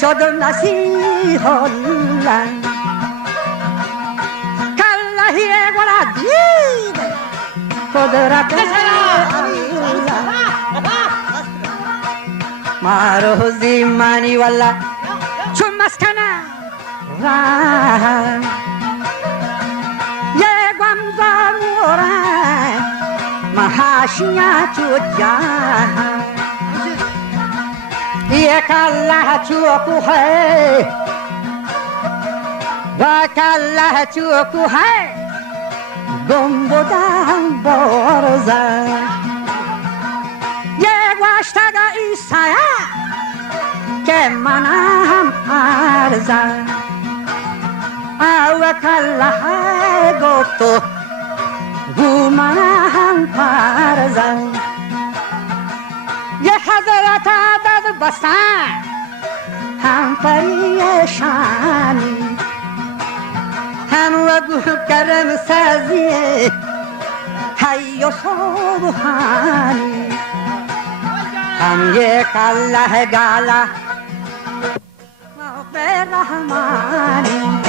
شد مسیح الله کاللهی ولا دید قدرت الله معروزی مانی والله چون مسکنه راه یه گمزا مورن محاشیه تو جاه یک الله تو کوه و کالله تو کوه گم بودم بارزه یک واشتگ ایسایه که منم عرضه و کالله گفتو گو منم پرزه یه حضرت عدد بستن هم پریشانی هم وگو کرم سازیه حی و سبحانی هم یک الله گالا به رحمانی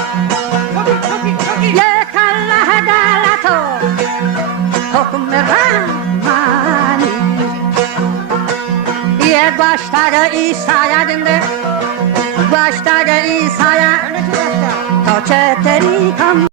یک الله گالا تو حکم رحمانی یه باشتگ ایسایه دنده باشتگ ایسایه تا چه تری کم